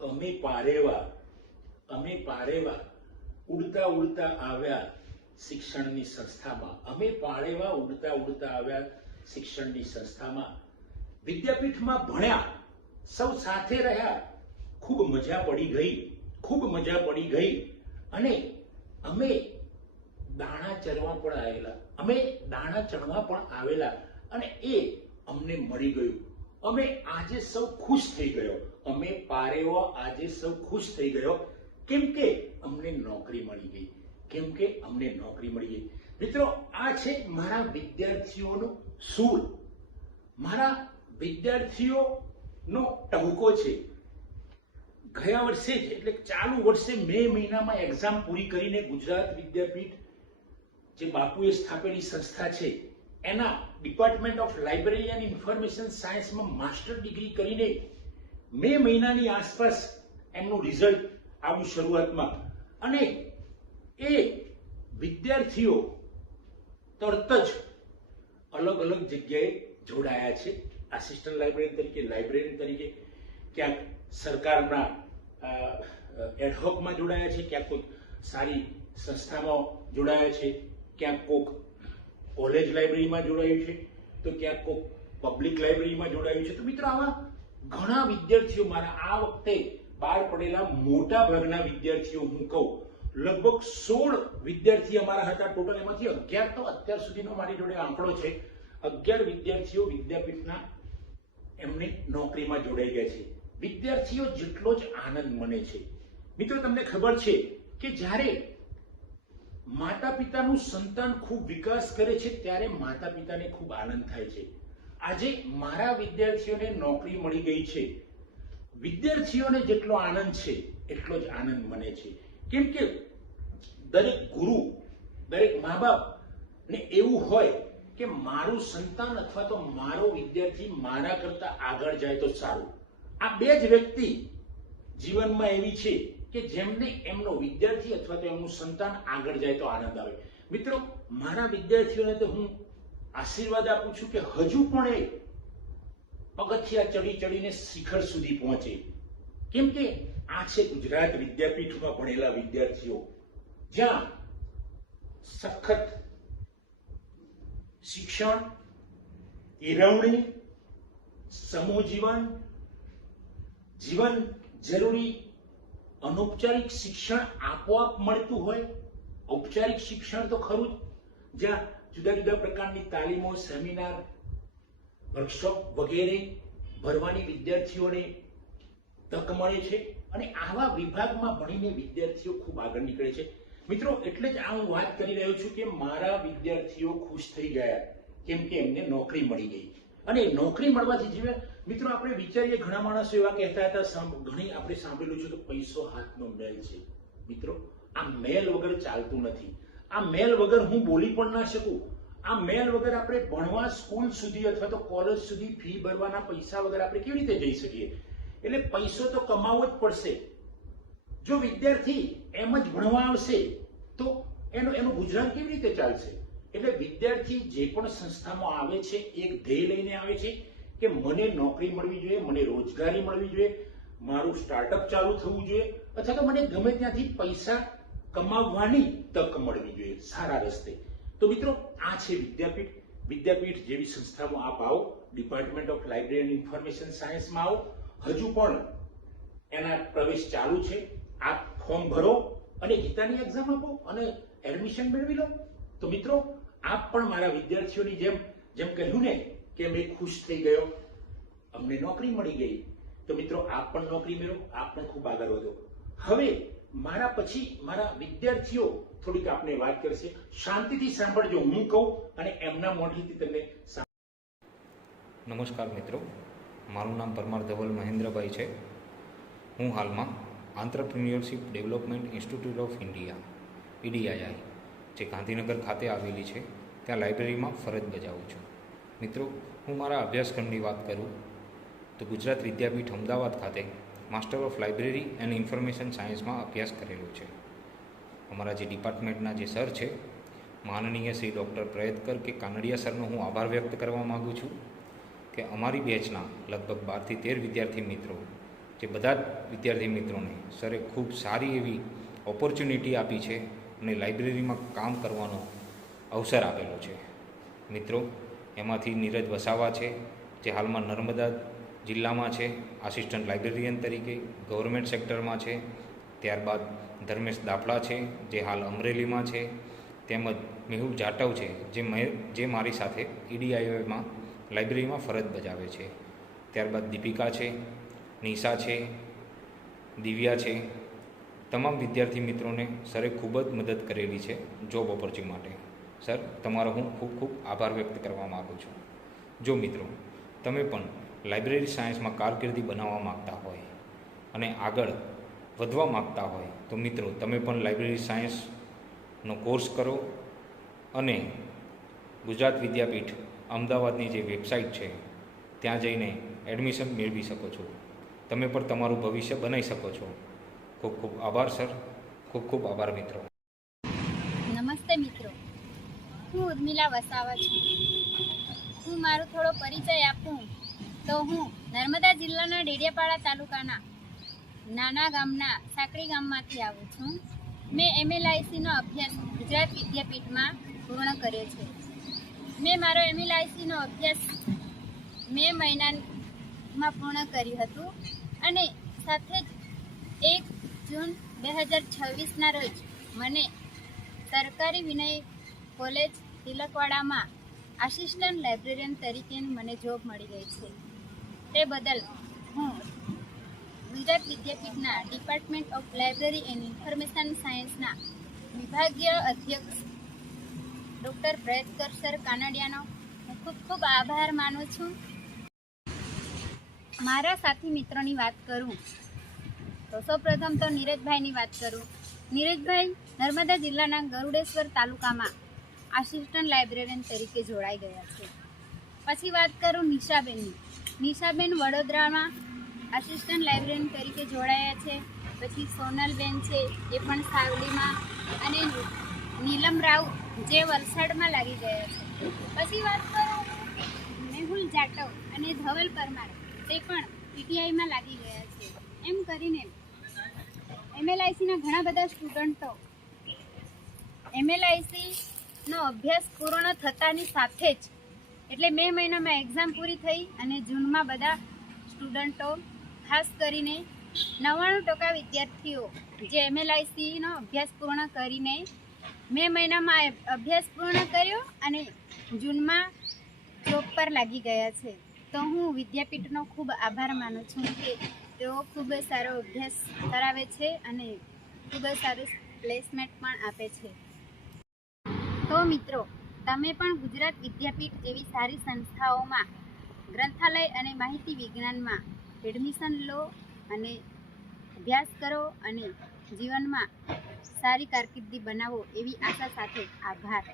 અમે પારેવા ઉડતા ઉડતા આવ્યા શિક્ષણની સંસ્થામાં. અમે પારેવા ઉડતા ઉડતા આવ્યા શિક્ષણની સંસ્થામાં. વિદ્યાપીઠમાં ભણ્યા, સૌ સાથે રહ્યા, ખૂબ મજા પડી ગઈ. અને અમે દાણા ચણવા પણ આવેલા અને એ અમને મળી ગયું. અમે આજે સૌ ખુશ થઈ ગયો. અમે પારેવો આજે સૌ ખુશ થઈ ગયો કેમ કે અમને નોકરી મળી ગઈ. મિત્રો, આ છે મારા વિદ્યાર્થીઓનો સૂર, મારા વિદ્યાર્થીઓનો ટહુકો છે. ગયા વર્ષે જ એટલે ચાલુ વર્ષે મે મહિનામાં એક્ઝામ પૂરી કરીને ગુજરાત વિદ્યાપીઠ જે બાપુએ સ્થાપેલી સંસ્થા છે એના department of library and information સાયન્સમાં માસ્ટર ડિગ્રી કરીને મે મહિનાની આસપાસ એમનું રિઝલ્ટ આવ્યું શરૂઆતમાં. અને એ વિદ્યાર્થીઓ તરત જ અલગ અલગ જગ્યાએ જોડાયા છે. આસિસ્ટન્ટ લાઇબ્રેરિયન તરીકે, ક્યાંક સરકારના એડહોકમાં જોડાયા છે, ક્યાંક કોઈ સારી સંસ્થામાં જોડાયા છે, ક્યાંક કોઈક કોલેજ લાઇબ્રેરીમાં જોડાયું છે, તો ક્યાંક કોઈક પબ્લિક લાઇબ્રેરીમાં જોડાયું છે. તો મિત્રો, આવા ઘણા વિદ્યાર્થીઓ મારા આ વખતે બહાર પડેલા મોટા ભાગના વિદ્યાર્થીઓ, હું કહું લગભગ 16 વિદ્યાર્થી અમારા હતા ટોટલ. એમાંથી 11 તો અત્યાર સુધીનો મારી જોડે આંકડો છે, 11 વિદ્યાર્થીઓ વિદ્યાપીઠના એમને નોકરીમાં જોડાઈ ગયા છે. વિદ્યાર્થીઓ જેટલો જ આનંદ મને છે. મિત્રો, તમને ખબર છે કે જ્યારે માતા પિતાનું સંતાન ખૂબ વિકાસ કરે છે ત્યારે માતા પિતાને ખૂબ આનંદ થાય છે. આજે મારા વિદ્યાર્થીઓને નોકરી મળી ગઈ છે. વિદ્યાર્થીઓને જેટલો આનંદ છે એટલો જ આનંદ મને છે. કેમ કે દરેક ગુરુ, દરેક મા બાપ ને એવું હોય કે મારું સંતાન અથવા તો મારો વિદ્યાર્થી મારા કરતા આગળ જાય તો સારું. આ બે જ વ્યક્તિ જીવનમાં એવી છે કે જેમને એમનો વિદ્યાર્થી અથવા તો એમનું સંતાન આગળ જાય તો આનંદ આવે. મિત્રો, મારા વિદ્યાર્થીઓને તો હું આશીર્વાદ આપું છું કે હજુ પણ એ પગથિયા ચડીને શિખર સુધી પહોંચે. કેમ કે આ છે ગુજરાત વિદ્યાપીઠમાં ભણેલા વિદ્યાર્થીઓ, જ્યાં સખત શિક્ષણ, કેળવણી, સમૂહ જીવન જરૂરી અનૌપચારિક શિક્ષણ આપોઆપ મળતું હોય. ઔપચારિક શિક્ષણ તો ખરું જ, જ્યાં જુદા જુદા પ્રકારની તાલીમો, સેમિનાર, વર્કશોપ વગેરે ભરવાની વિદ્યાર્થીઓને તક મળે છે. અને આવા વિભાગમાં ભણીને વિદ્યાર્થીઓ ખૂબ આગળ નીકળે છે. મિત્રો, એટલે જ આ હું વાત કરી રહ્યો છું કે મારા વિદ્યાર્થીઓ ખુશ થઈ ગયા કેમ કે એમને નોકરી મળી ગઈ. અને નોકરી મળવાથી જીવે મિત્રો, આપણે વિચારીએ, ઘણા માણસો એવા કહેતા હતા, ઘણી આપણે સાંભળેલું છે તો પૈસો હાથનો મેલ છે. મિત્રો, આ મેલ વગર ચાલતું નથી. આ મેલ વગર હું બોલી પણ ના શકું. આ મેલ વગર આપણે ભણવા સ્કૂલ સુધી અથવા તો કોલેજ સુધી ફી ભરવાના પૈસા વગર આપણે કેવી રીતે જઈ શકીએ? એટલે પૈસો તો કમાવવો જ પડશે. જો વિદ્યાર્થી એમ જ ભણવા આવશે તો એનું ગુજરાન કેવી રીતે ચાલશે? એટલે વિદ્યાર્થી જે પણ સંસ્થામાં આવે છે એક ધ્યેય લઈને આવે છે કે મને નોકરી મળવી જોઈએ, મને રોજગારી મળવી જોઈએ, મારું સ્ટાર્ટઅપ ચાલુ થવું જોઈએ, અથવા તો મને ગમે ત્યાંથી પૈસા કમાવવાની તક મળવી જોઈએ સારા રસ્તે. તો મિત્રો, આ છે વિદ્યાપીઠ જેવી સંસ્થામાં આપ આવો. Department of library and information સાયન્સમાં આવો. હજુ પણ એના પ્રવેશ ચાલુ છે. આપ ફોર્મ ભરો અને ગીતાની એક્ઝામ આપો અને એડમિશન મેળવી લો. તો મિત્રો, આપ પણ મારા વિદ્યાર્થીઓની જેમ કહ્યું ને કે મેં ખુશ થઈ ગયો, અમને નોકરી મળી ગઈ. તો મિત્રો, આપ પણ નોકરી મેળવો, આપ પણ ખૂબ આગળ વધો. હવે મારા પછી મારા વિદ્યાર્થીઓ થોડીક આપને વાત કરશે. શાંતિથી સાંભળજો, હું કહું અને એમના મોઢેથી તમને. નમસ્કાર મિત્રો, મારું નામ પરમાર ધવલ મહેન્દ્રભાઈ છે. હું હાલમાં entrepreneurship development institute of India EDII જે ગાંધીનગર ખાતે આવેલી છે ત્યાં લાઇબ્રેરીમાં ફરજ બજાવું છું. મિત્રો, હું મારા અભ્યાસક્રમની વાત કરું તો ગુજરાત વિદ્યાપીઠ અમદાવાદ ખાતે master of library and information સાયન્સમાં અભ્યાસ કરેલો છે. અમારા જે ડિપાર્ટમેન્ટના જે સર છે, માનનીય શ્રી ડૉક્ટર પ્રયત્કર કે કાનડિયા સરનો હું આભાર વ્યક્ત કરવા માગું છું કે અમારી બેચના લગભગ 12 થી 13 વિદ્યાર્થી મિત્રો જે બધા જ વિદ્યાર્થી મિત્રોને સરે ખૂબ સારી એવી ઓપોર્ચ્યુનિટી આપી છે અને લાઇબ્રેરીમાં કામ કરવાનો અવસર આપેલો છે. મિત્રો, એમાંથી નીરજ વસાવા છે, જે હાલમાં નર્મદા જિલ્લામાં છે આસિસ્ટન્ટ લાઇબ્રેરિયન તરીકે ગવર્મેન્ટ સેક્ટરમાં છે. ત્યારબાદ ધર્મેશ દાફડા છે, જે હાલ અમરેલીમાં છે. તેમજ મેહુલ જાટવ છે, જે મારી સાથે EDIOમાં લાઇબ્રેરીમાં ફરજ બજાવે છે. ત્યારબાદ દીપિકા છે, નિશા છે, દિવ્યા છે. તમામ વિદ્યાર્થી મિત્રોને સરે ખૂબ જ મદદ કરેલી છે જોબ ઓપોર્ચ્યુનિટી માટે. સર, તમારો હું ખૂબ ખૂબ આભાર વ્યક્ત કરવા માગું છું. જો મિત્રો, તમે પણ લાઇબ્રેરી સાયન્સમાં કારકિર્દી બનાવવા માગતા હોય અને આગળ વધવા માગતા હોય તો મિત્રો તમે પણ લાઇબ્રેરી સાયન્સનો કોર્સ કરો અને ગુજરાત વિદ્યાપીઠ અમદાવાદની જે વેબસાઇટ છે ત્યાં જઈને એડમિશન મેળવી શકો છો. તમે પણ તમારું ભવિષ્ય બનાવી શકો છો. ખૂબ ખૂબ આભાર સર. ખૂબ ખૂબ આભાર મિત્રો. નમસ્તે મિત્રો, હું ઉર્મિલા વસાવા છું. હું મારો થોડો પરિચય આપું તો હું નર્મદા જિલ્લાના ડેડિયાપાડા તાલુકાના નાના ગામના સાંકડી ગામમાંથી આવું છું. મેં MLICનો અભ્યાસ ગુજરાત વિદ્યાપીઠમાં પૂર્ણ કર્યો છે. મેં મારો MLICનો અભ્યાસ મે મહિનામાં પૂર્ણ કર્યું હતું અને સાથે જ 1 જૂન 2026ના રોજ મને સરકારી વિનય કોલેજ તિલકવાડામાં આસિસ્ટન્ટ લાઇબ્રેરિયન તરીકે મને જોબ મળી ગઈ છે. તે બદલ હું ગુજરાત વિદ્યાપીઠના department of library and information સાયન્સના વિભાગીય અધ્યક્ષ ડૉક્ટર બ્રેડકર સર કાનડિયાનો હું ખૂબ ખૂબ આભાર માનું છું. મારા સાથી મિત્રોની વાત કરું તો સૌપ્રથમ તો નીરજભાઈની વાત કરું. નીરજભાઈ નર્મદા જિલ્લાના ગરુડેશ્વર તાલુકામાં આસિસ્ટન્ટ લાઇબ્રેરિયન તરીકે જોડાઈ ગયા છે. પછી વાત કરું નિશાબેનની. નિશાબેન વડોદરામાં આસિસ્ટન્ટ લાઇબ્રેરિયન તરીકે જોડાયા છે. પછી સોનલબેન છે, એ પણ સાવલીમાં, અને નીલમ રાવ જે વલસાડમાં લાગી ગયા છે. પછી વાત કરું મેહુલ જાટવ અને ધવલ પરમાર, તે પણ PTIમાં લાગી ગયા છે. એમ કરીને MLICના ઘણા બધા સ્ટુડન્ટો MLICનો અભ્યાસ પૂર્ણ થતાની સાથે જ એટલે મે મહિનામાં એક્ઝામ પૂરી થઈ અને જૂનમાં બધા સ્ટુડન્ટો ખાસ કરીને 99% વિદ્યાર્થીઓ જે MLICનો અભ્યાસ પૂર્ણ કરીને મે મહિનામાં અભ્યાસ પૂર્ણ કર્યો અને જૂનમાં જોબ પર લાગી ગયા છે. તો હું વિદ્યાપીઠનો ખૂબ આભાર માનું છું કે તેઓ ખૂબ સારો અભ્યાસ કરાવે છે અને ખૂબ જ સારું પ્લેસમેન્ટ પણ આપે છે. તો મિત્રો, તમે પણ ગુજરાત વિદ્યાપીઠ જેવી સારી સંસ્થાઓમાં ગ્રંથાલય અને માહિતી વિજ્ઞાનમાં એડમિશન લો અને અભ્યાસ કરો અને જીવનમાં સારી કારકિર્દી બનાવો એવી આશા સાથે આભાર.